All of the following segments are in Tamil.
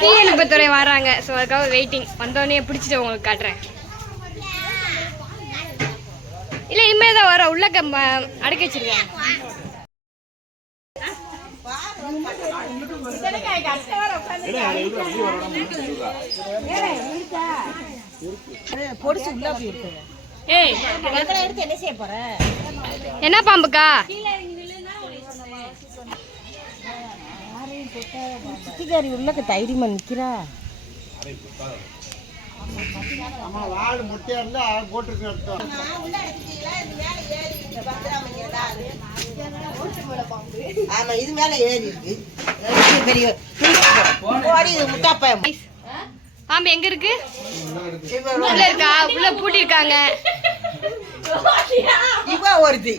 தீயணைப்புத்துறை வராங்க. ஸோ அதுக்காக வெயிட்டிங். வந்தோடனே பிடிச்சிட்டு உங்களுக்கு காட்டுறேன். இல்லை இனிமேல் தான் வர உள்ள அடக்கி வச்சிருக்கேன். என்ன பாம்புக்கா? சித்திகாரி உள்ளக்க தைரியமா நிக்கிறா. ஆமா இது மேல ஏறி இருக்கு. பாம்பு எங்க இருக்கு? உள்ள இருக்கா? உள்ள பூட்டி இருக்காங்க. இவ ஒருத்தி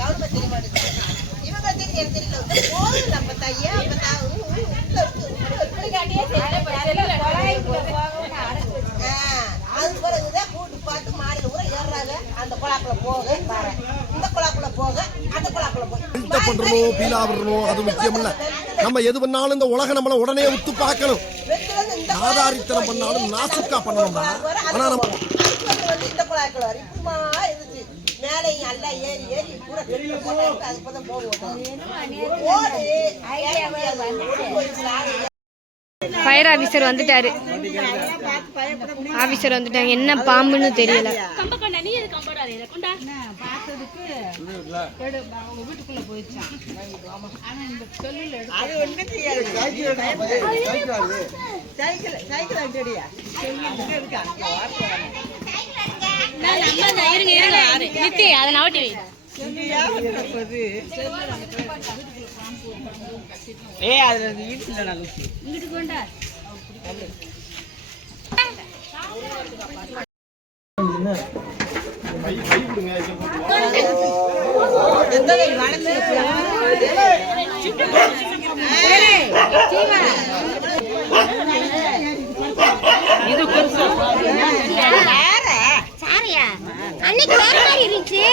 கவனமா தெரிய மாட்டேங்குது. இவங்க தெரியல நம்ம தையா அது பிறகுதான் கூட்டு பார்த்து மாடியில கூட ஏறாங்க. அந்த குழாக்குள்ள போக இந்த குழாக்குள்ள போக அந்த குழாக்குள்ள போக பண்றோம் பீலா விடுறோம். அது முக்கியம் இல்ல. நம்ம எது பண்ணாலும் இந்த உலகம் நம்மள உடனே உத்து பார்க்கணும். ஆதாரித்தனம் பண்ணாலும் நாசுக்கா பண்ணணும்டா. ஆனா நம்ம இந்த குழாக்குள்ள இப்பமா இருந்துச்சு. மேலே எல்லாம் ஏறி ஏறி கூட அதுக்குதான் போகும். ஃபயர் ஆபீசர் வந்துட்டாரு. ஆபீசர் வந்துட்டாங்க. என்ன பாம்புன்னு தெரியல. வீட்டுக்குள்ள போயிடுச்சான். இது பெருசா சாரியா அன்னைக்கு வேற மாதிரி இருந்துச்சு.